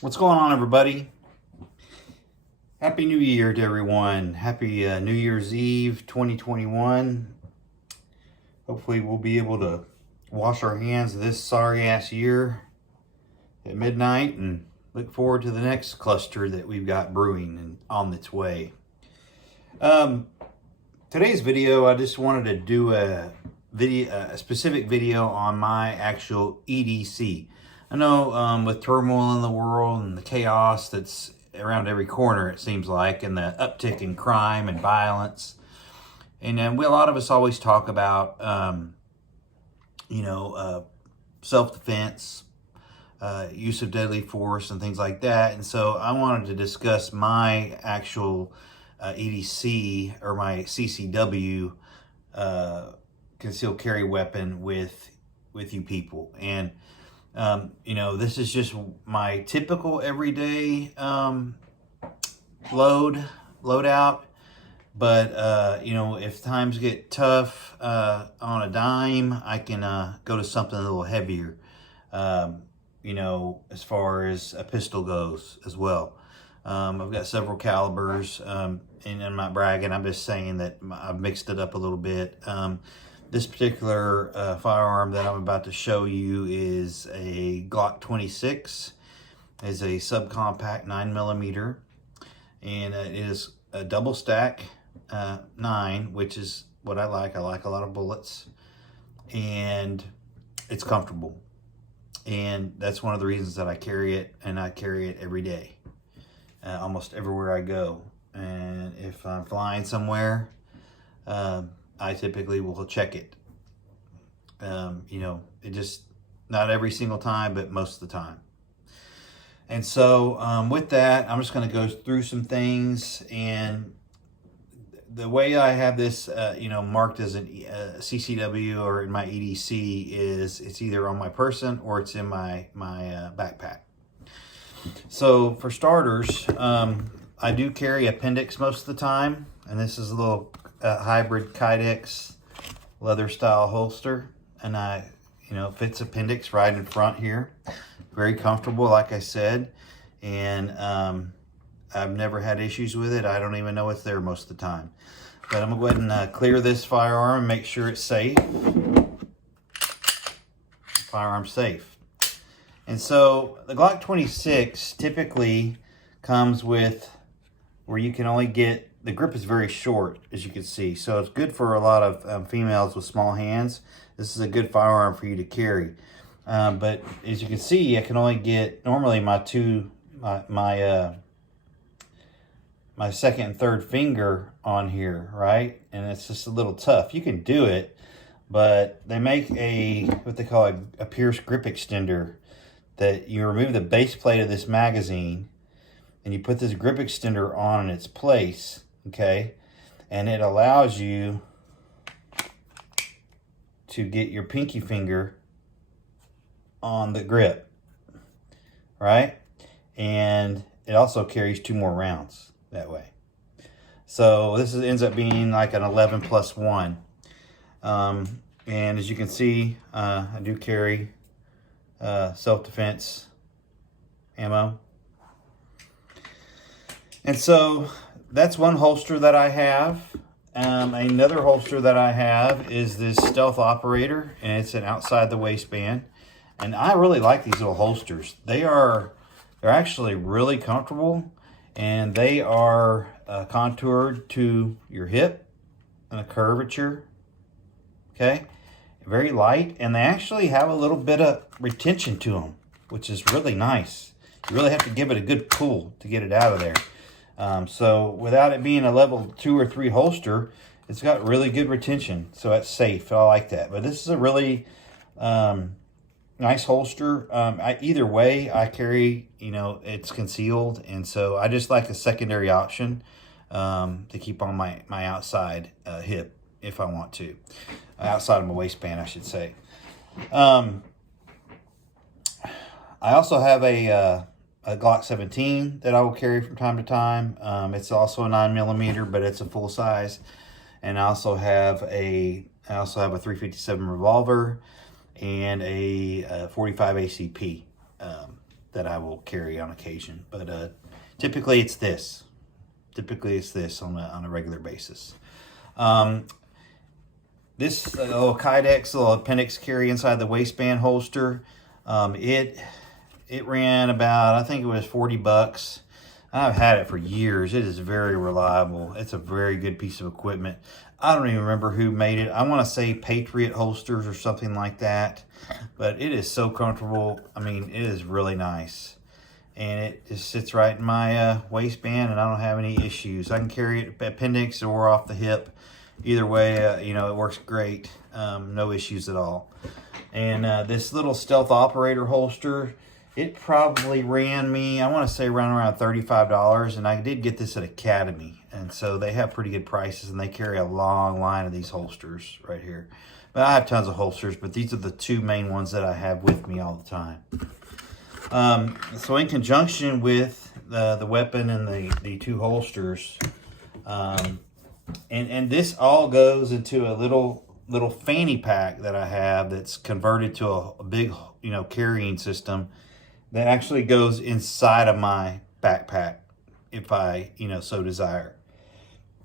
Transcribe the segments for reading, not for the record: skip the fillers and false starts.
What's going on, everybody? Happy New Year to everyone. Happy New Year's Eve 2021. Hopefully we'll be able to wash our hands of this sorry ass year at midnight and look forward to the next cluster that we've got brewing and on its way. Today's video, I just wanted to do a specific video on my actual EDC. I know with turmoil in the world and the chaos that's around every corner, it seems like, and the uptick in crime and violence, and a lot of us always talk about, self-defense, use of deadly force and things like that. And so I wanted to discuss my actual EDC, or my CCW, concealed carry weapon with you people. And this is just my typical everyday loadout. But if times get tough on a dime, I can go to something a little heavier. As far as a pistol goes as well. I've got several calibers, and I'm not bragging. I'm just saying that I've mixed it up a little bit. This particular firearm that I'm about to show you is a Glock 26. It's a subcompact 9mm, and it is a double stack 9, which is what I like. I like a lot of bullets, and it's comfortable. And that's one of the reasons that I carry it, and I carry it every day, almost everywhere I go. And if I'm flying somewhere, I typically will check it. It just, not every single time, but most of the time. And so with that, I'm just going to go through some things. And the way I have this, marked as a CCW or in my EDC is it's either on my person or it's in my backpack. So for starters, I do carry appendix most of the time, and this is a little hybrid Kydex leather style holster, and it fits appendix right in front here. Very comfortable, like I said, and I've never had issues with it. I don't even know it's there most of the time. But I'm gonna go ahead and clear this firearm and make sure it's safe. Firearm's safe. And so the Glock 26 typically comes with where you can only get, the grip is very short, as you can see. So it's good for a lot of females with small hands. This is a good firearm for you to carry. But as you can see, I can only get normally my second and third finger on here, right? And it's just a little tough. You can do it, but they make what they call a pierced grip extender, that you remove the base plate of this magazine and you put this grip extender on in its place, okay? And it allows you to get your pinky finger on the grip, right? And it also carries 2 more rounds that way. So this ends up being like an 11+1. And as you can see, I do carry self-defense ammo. And so that's one holster that I have. Another holster that I have is this Stealth Operator, and it's an outside the waistband. And I really like these little holsters. They're actually really comfortable, and they are contoured to your hip and a curvature. Okay, very light, and they actually have a little bit of retention to them, which is really nice. You really have to give it a good pull to get it out of there. So without it being a level 2 or 3 holster, it's got really good retention, so it's safe. I like that. But this is a really nice holster. Either way, I carry, it's concealed, and so I just like a secondary option to keep on my outside hip if I want to. Outside of my waistband, I should say. I also have a Glock 17 that I will carry from time to time. It's also a 9mm, but it's a full size. And I also have a 357 revolver and a 45 ACP. that I will carry on occasion. But typically it's this. Typically it's this on a regular basis. This little Kydex, little appendix carry inside the waistband holster, it ran about, I think it was $40. I've had it for years. It is very reliable. It's a very good piece of equipment. I don't even remember who made it. I want to say Patriot Holsters or something like that. But it is so comfortable. I mean, it is really nice. And it just sits right in my waistband, and I don't have any issues. I can carry it appendix or off the hip. Either way, you know, it works great. No issues at all. And this little Stealth Operator holster, it probably ran me, I want to say around $35. And I did get this at Academy. And so they have pretty good prices, and they carry a long line of these holsters right here. But I have tons of holsters, but these are the two main ones that I have with me all the time. So in conjunction with the weapon and the two holsters, and this all goes into a little fanny pack that I have that's converted to a big, you know, carrying system that actually goes inside of my backpack if I, you know, so desire.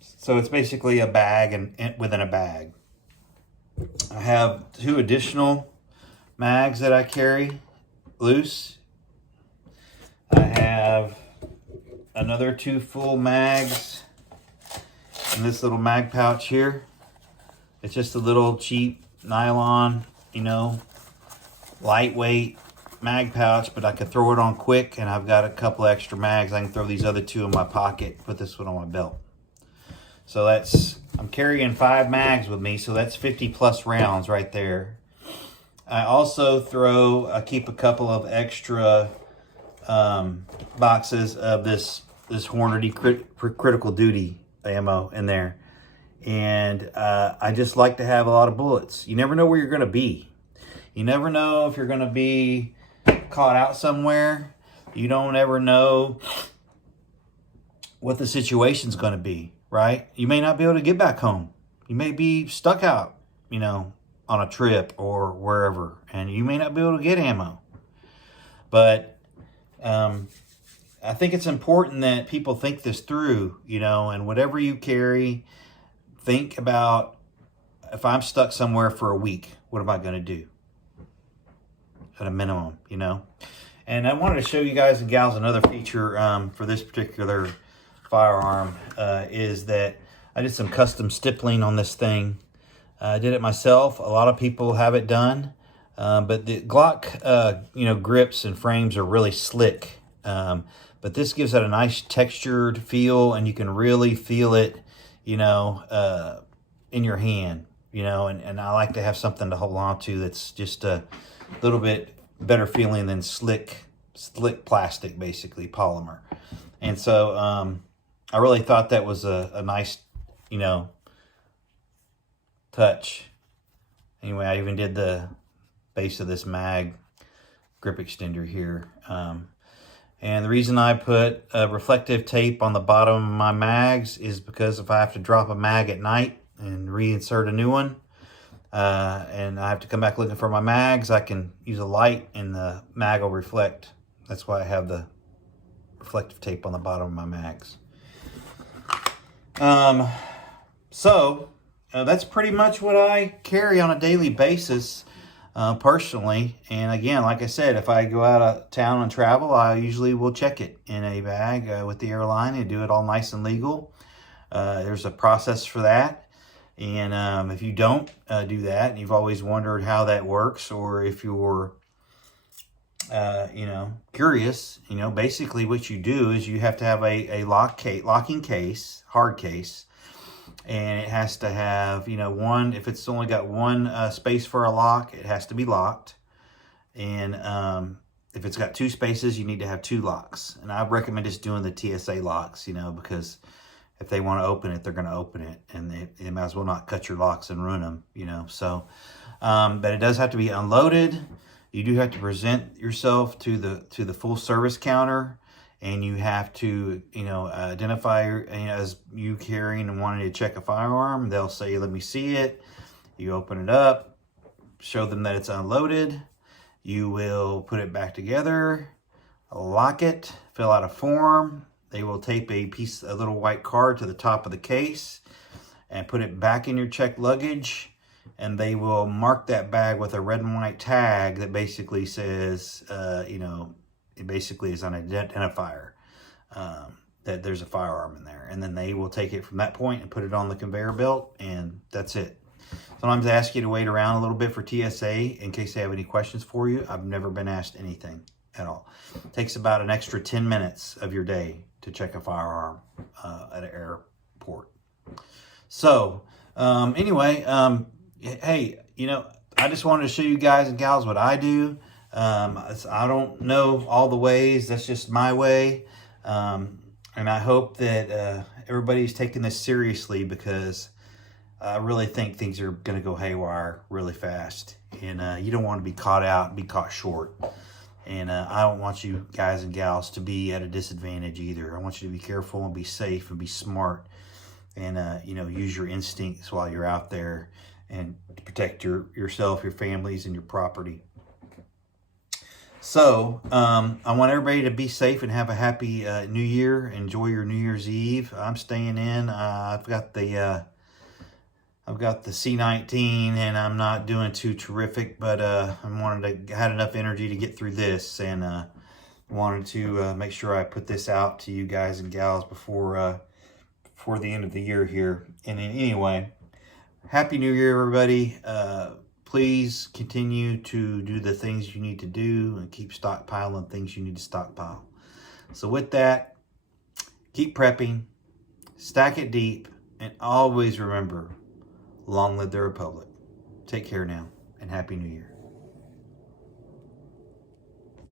So it's basically a bag and within a bag. I have 2 additional mags that I carry loose. I have another 2 full mags in this little mag pouch here. It's just a little cheap nylon, you know, lightweight mag pouch, but I could throw it on quick, and I've got a couple extra mags. I can throw these other 2 in my pocket, put this one on my belt. So I'm carrying 5 mags with me, so that's 50 plus rounds right there. I also keep a couple of extra boxes of this Hornady critical duty ammo in there. And I just like to have a lot of bullets. You never know where you're going to be. You never know if you're going to be caught out somewhere. You don't ever know what the situation's going to be, right? You may not be able to get back home. You may be stuck out, you know, on a trip or wherever, and you may not be able to get ammo. But I think it's important that people think this through, you know, and whatever you carry, think about, if I'm stuck somewhere for a week, what am I going to do? At a minimum, you know. And I wanted to show you guys and gals another feature for this particular firearm is that I did some custom stippling on this thing. I did it myself. A lot of people have it done. But the Glock, you know, grips and frames are really slick. But this gives it a nice textured feel, and you can really feel it, you know, in your hand, you know, and I like to have something to hold on to that's just a little bit better feeling than slick plastic, basically polymer. And so I really thought that was a nice, you know, touch. Anyway, I even did the base of this mag grip extender here. And the reason I put reflective tape on the bottom of my mags is because if I have to drop a mag at night and reinsert a new one, and I have to come back looking for my mags, I can use a light and the mag will reflect. That's why I have the reflective tape on the bottom of my mags. So that's pretty much what I carry on a daily basis. Personally, and again, like I said, if I go out of town and travel, I usually will check it in a bag with the airline and do it all nice and legal. There's a process for that, and if you don't do that, and you've always wondered how that works, or if you're you know, curious, you know, basically what you do is you have to have a locking case, hard case. And it has to have, you know, if it's only got one space for a lock, it has to be locked. And if it's got 2 spaces, you need to have 2 locks. And I recommend just doing the TSA locks, you know, because if they want to open it, they're going to open it. And they might as well not cut your locks and ruin them, you know. So, but it does have to be unloaded. You do have to present yourself to the full service counter. And you have to, you know, identify as you carrying and wanting to check a firearm. They'll say, let me see it. You open it up, show them that it's unloaded. You will put it back together, lock it, fill out a form. They will tape a little white card to the top of the case and put it back in your checked luggage. And they will mark that bag with a red and white tag that basically says, it basically is an identifier that there's a firearm in there. And then they will take it from that point and put it on the conveyor belt, and that's it. Sometimes they ask you to wait around a little bit for TSA in case they have any questions for you. I've never been asked anything at all. It takes about an extra 10 minutes of your day to check a firearm at an airport. So anyway, hey, I just wanted to show you guys and gals what I do. I don't know all the ways. That's just my way. And I hope that everybody's taking this seriously, because I really think things are going to go haywire really fast. And you don't want to be caught out and be caught short. And I don't want you guys and gals to be at a disadvantage either. I want you to be careful and be safe and be smart. And, use your instincts while you're out there, and protect yourself, your families, and your property. So I want everybody to be safe and have a happy New Year. Enjoy your New Year's Eve. I'm staying in. I've got the C19, and I'm not doing too terrific, but I had enough energy to get through this, and wanted to make sure I put this out to you guys and gals before the end of the year here. And anyway, Happy New Year, everybody. Please continue to do the things you need to do and keep stockpiling things you need to stockpile. So with that, keep prepping, stack it deep, and always remember, long live the Republic. Take care now, and Happy New Year.